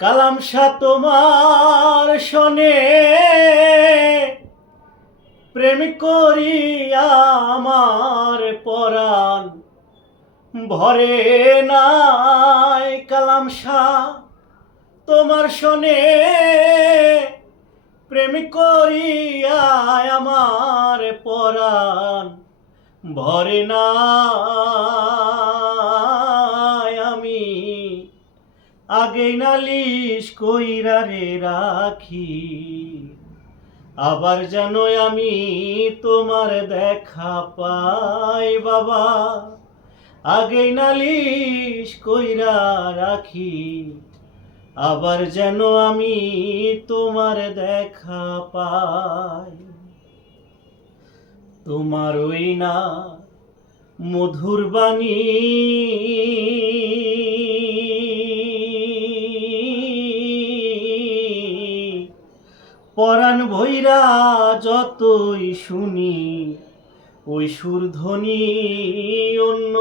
কালাম শাহ তোমার শোনে, প্রেম করিয়া আমার পরাণ ভরে নাই। কালাম শাহ তোমার শোনে, প্রেম করিয়া আমার পরাণ ভরে না আগে নালিশ কইরা রে রাখি। আবার যেন আমি তোমার দেখা পাই, বাবা। আগে নালিশ কইরা রাখি। আবার যেন আমি তোমার দেখা পাই। তোমার ওই না মধুর বাণী পরাণ ভৈরা যতই শুনি, ওই সুরধ্বনি অন্য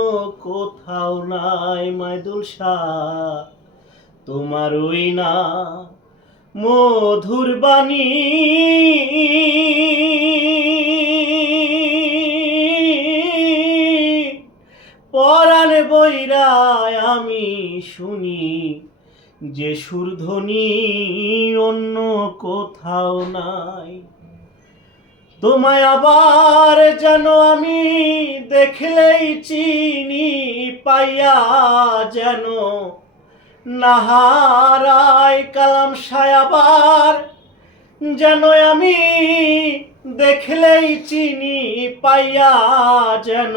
কোথাও নাই, মাইদুল শাহ। তোমার ওই না মধুর বাণী। পরাণ বৈরায় আমি শুনি যে সুরধ্বনি অন্য কোথাও নাই। তোমায় আবার যেন আমি দেখলেই চিনি, পাইয়া যেন নাহারায় কালাম সায়াবার যেন আমি দেখলেই চিনি, পাইয়া যেন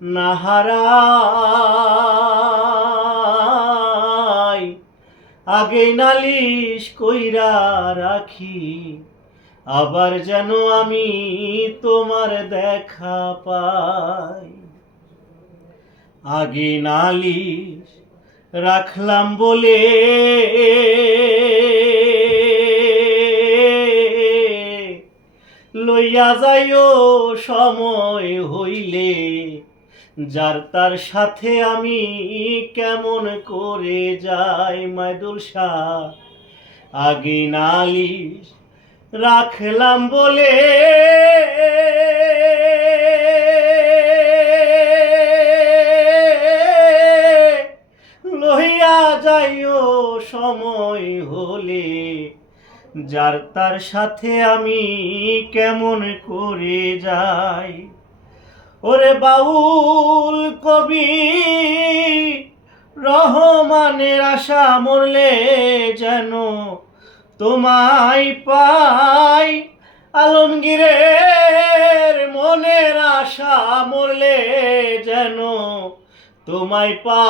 নাহারায় আগে নালিশ কইরা রাখি, আবার যেন আমি তোমার দেখা পাই। আগে নালিশ রাখলাম বলে লইয়া যাইও সময় হইলে যার তার সাথে আমি কেমন করে যাই, মাইদুল শাহ? আগে নালিশ রাখলাম বলে। লইয়া যাইও সময় হলে। যার তার সাথে আমি কেমন করে যাই ওরে বাউল কবি, রহমানের আশা মরলে যেন তোমায় পাই। আলমগীরের মনের আশা মরলে যেন তোমায় পাই।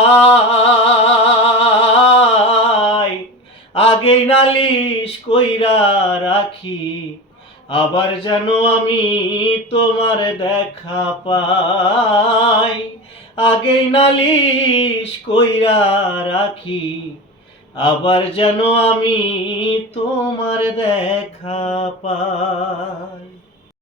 আগে নালিশ কইরা রাখি আবার যেন আমি তোমার দেখা পাই। আগে নালিশ কইরা রাখি, আবার যেন আমি তোমার দেখা পাই।